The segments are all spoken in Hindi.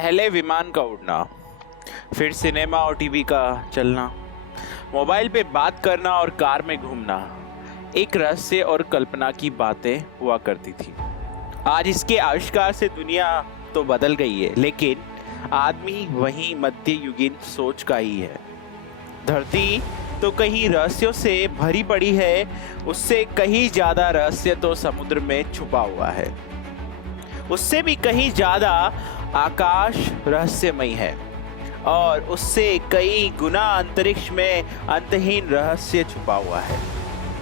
पहले विमान का उड़ना, फिर सिनेमा और टीवी का चलना, मोबाइल पे बात करना और कार में घूमना, एक रहस्य और कल्पना की बातें हुआ करती थी। आज इसके आविष्कार से दुनिया तो बदल गई है, लेकिन आदमी वही मध्ययुगीन सोच का ही है। धरती तो कहीं रहस्यों से भरी पड़ी है, उससे कहीं ज्यादा रहस्य तो समुद्र में छुपा हुआ है। उससे भी कहीं ज्यादा आकाश रहस्यमय है और उससे कई गुना अंतरिक्ष में अंतहीन रहस्य छुपा हुआ है।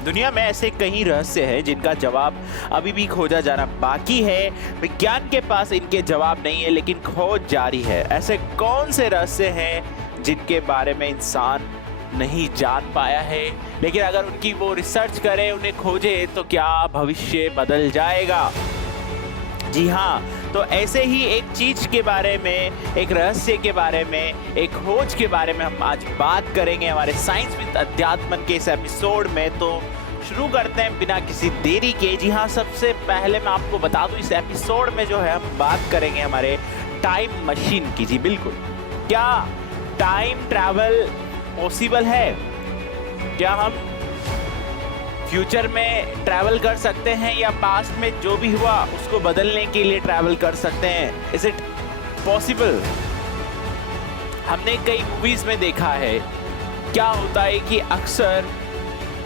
दुनिया में ऐसे कई रहस्य हैं जिनका जवाब अभी भी खोजा जाना बाकी है। विज्ञान के पास इनके जवाब नहीं है, लेकिन खोज जारी है। ऐसे कौन से रहस्य हैं जिनके बारे में इंसान नहीं जान पाया है, लेकिन अगर उनकी वो रिसर्च करे, उन्हें खोजे, तो क्या भविष्य बदल जाएगा? जी हाँ, तो ऐसे ही एक चीज के बारे में, एक रहस्य के बारे में, एक खोज के बारे में हम आज बात करेंगे हमारे साइंस विद अध्यात्मन के इस एपिसोड में। तो शुरू करते हैं बिना किसी देरी के। जी हाँ, सबसे पहले मैं आपको बता दूं, इस एपिसोड में जो है हम बात करेंगे हमारे टाइम मशीन की। जी बिल्कुल, क्या टाइम ट्रैवल पॉसिबल है? क्या हम फ्यूचर में ट्रैवल कर सकते हैं या पास्ट में जो भी हुआ उसको बदलने के लिए ट्रैवल कर सकते हैं? Is it possible? हमने कई मूवीज में देखा है, क्या होता है कि अक्सर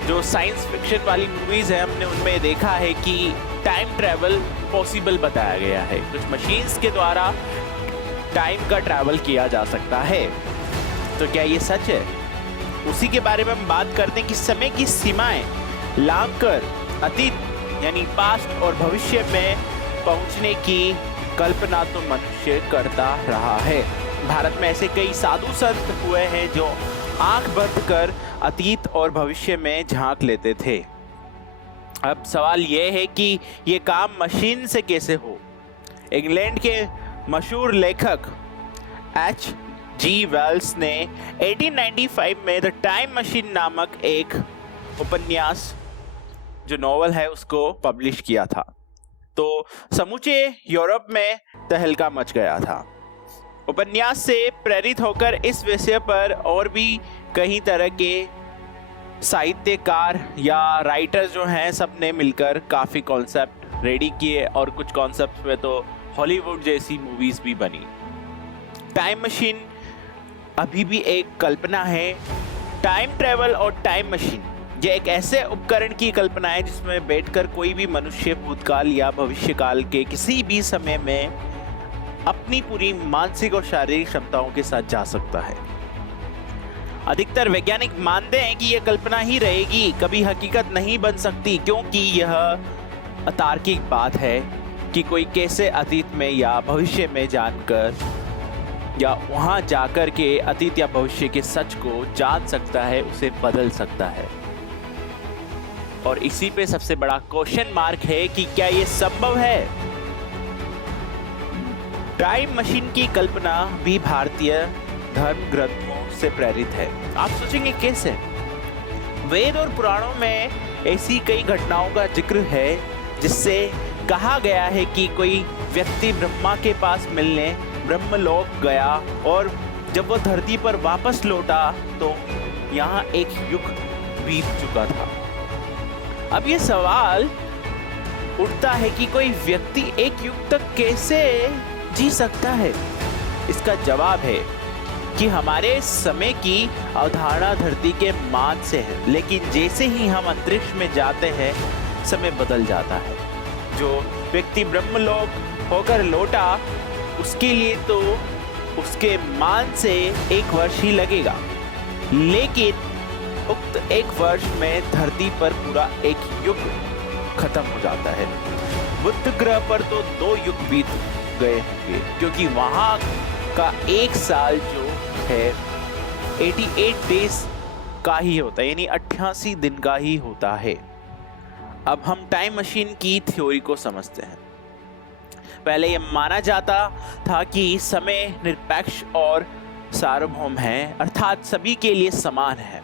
जो साइंस फिक्शन वाली मूवीज है, हमने उनमें देखा है कि टाइम ट्रैवल पॉसिबल बताया गया है। कुछ मशीन्स के द्वारा टाइम का ट्रैवल किया जा सकता है। तो क्या ये सच है? उसी के बारे में हम बात करते हैं कि समय की सीमाएं लांघकर अतीत यानी पास्ट और भविष्य में पहुंचने की कल्पना तो मनुष्य करता रहा है। भारत में ऐसे कई साधु संत हुए हैं जो आंख बंद कर अतीत और भविष्य में झांक लेते थे। अब सवाल यह है कि ये काम मशीन से कैसे हो? इंग्लैंड के मशहूर लेखक H.G. वेल्स ने 1895 में द टाइम मशीन नामक एक उपन्यास, जो नॉवल है, उसको पब्लिश किया था। तो समूचे यूरोप में तहलका मच गया था। उपन्यास से प्रेरित होकर इस विषय पर और भी कई तरह के साहित्यकार या राइटर जो हैं, सब ने मिलकर काफ़ी कॉन्सेप्ट रेडी किए और कुछ कॉन्सेप्ट में तो हॉलीवुड जैसी मूवीज भी बनी। टाइम मशीन अभी भी एक कल्पना है। टाइम ट्रेवल और टाइम मशीन ये एक ऐसे उपकरण की कल्पना है जिसमें बैठकर कोई भी मनुष्य भूतकाल या भविष्यकाल के किसी भी समय में अपनी पूरी मानसिक और शारीरिक क्षमताओं के साथ जा सकता है। अधिकतर वैज्ञानिक मानते हैं कि यह कल्पना ही रहेगी, कभी हकीकत नहीं बन सकती, क्योंकि यह अतार्किक बात है कि कोई कैसे अतीत में या भविष्य में जानकर या वहां जाकर के अतीत या भविष्य के सच को जान सकता है, उसे बदल सकता है। और इसी पे सबसे बड़ा क्वेश्चन मार्क है कि क्या ये संभव है? टाइम मशीन की कल्पना भी भारतीय धर्म ग्रंथों से प्रेरित है। आप सोचेंगे कैसे? वेद और पुराणों में ऐसी कई घटनाओं का जिक्र है जिससे कहा गया है कि कोई व्यक्ति ब्रह्मा के पास मिलने ब्रह्मलोक गया और जब वो धरती पर वापस लौटा तो यहाँ एक युग बीत चुका था। अब ये सवाल उठता है कि कोई व्यक्ति एक युग तक कैसे जी सकता है? इसका जवाब है कि हमारे समय की अवधारणा धरती के मान से है, लेकिन जैसे ही हम अंतरिक्ष में जाते हैं समय बदल जाता है। जो व्यक्ति ब्रह्मलोक होकर लौटा उसके लिए तो उसके मान से 1 वर्ष ही लगेगा, लेकिन उक्त 1 वर्ष में धरती पर पूरा एक युग खत्म हो जाता है। बुध ग्रह पर तो 2 युग बीत गए होंगे, क्योंकि वहां का 1 साल जो है 88 डेज का ही होता है, यानी 88 दिन का ही होता है। अब हम टाइम मशीन की थ्योरी को समझते हैं। पहले यह माना जाता था कि समय निरपेक्ष और सार्वभौम है, अर्थात सभी के लिए समान है।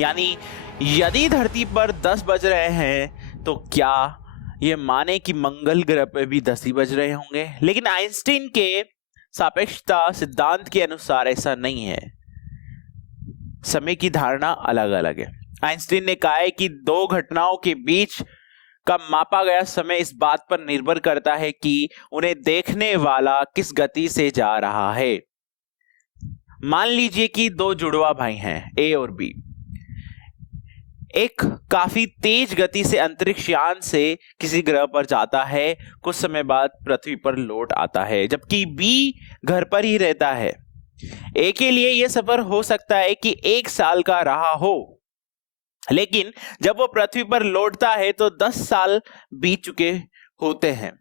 यानी यदि धरती पर 10 बज रहे हैं तो क्या ये माने कि मंगल ग्रह पे भी 10 ही बज रहे होंगे? लेकिन आइंस्टीन के सापेक्षता सिद्धांत के अनुसार ऐसा नहीं है। समय की धारणा अलग अलग है। आइंस्टीन ने कहा है कि दो घटनाओं के बीच का मापा गया समय इस बात पर निर्भर करता है कि उन्हें देखने वाला किस गति से जा रहा है। मान लीजिए कि दो जुड़वा भाई हैं, ए और बी। एक काफी तेज गति से अंतरिक्ष यान से किसी ग्रह पर जाता है, कुछ समय बाद पृथ्वी पर लौट आता है, जबकि बी घर पर ही रहता है। ए के लिए यह सफर हो सकता है कि 1 साल का रहा हो, लेकिन जब वो पृथ्वी पर लौटता है तो 10 साल बीत चुके होते हैं।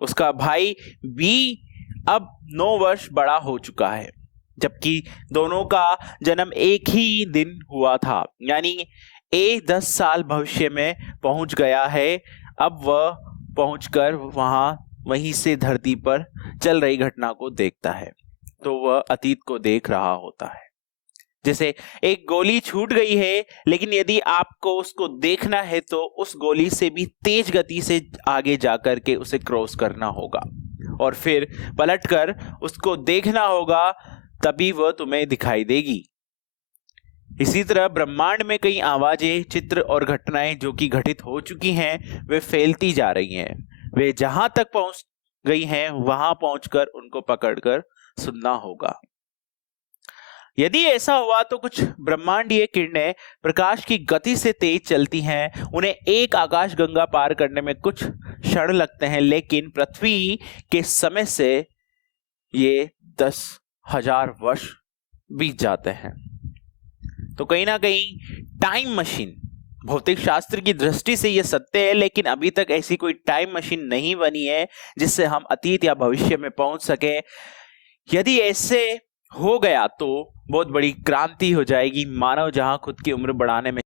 उसका भाई बी अब 9 वर्ष बड़ा हो चुका है, जबकि दोनों का जन्म एक ही दिन हुआ था। यानी ए 10 साल भविष्य में पहुंच गया है। अब वह पहुंचकर वहीं से धरती पर चल रही घटना को देखता है, तो वह अतीत को देख रहा होता है। जैसे एक गोली छूट गई है, लेकिन यदि आपको उसको देखना है तो उस गोली से भी तेज गति से आगे जाकर के उसे क्रॉस करना होगा और फिर पलटकर उसको देखना होगा, तभी वह तुम्हें दिखाई देगी। इसी तरह ब्रह्मांड में कई आवाजें, चित्र और घटनाएं जो कि घटित हो चुकी हैं, वे फैलती जा रही हैं। वे जहां तक पहुंच गई हैं, वहां पहुंचकर उनको पकड़कर सुनना होगा। यदि ऐसा हुआ तो कुछ ब्रह्मांडीय किरणें प्रकाश की गति से तेज चलती हैं। उन्हें एक आकाशगंगा पार करने में कुछ क्षण लगते हैं, लेकिन पृथ्वी के समय से ये 10,000 वर्ष बीत जाते हैं। तो कहीं ना कहीं टाइम मशीन, भौतिक शास्त्र की दृष्टि से यह सत्य है, लेकिन अभी तक ऐसी कोई टाइम मशीन नहीं बनी है जिससे हम अतीत या भविष्य में पहुंच सके। यदि ऐसे हो गया तो बहुत बड़ी क्रांति हो जाएगी। मानव जहां खुद की उम्र बढ़ाने में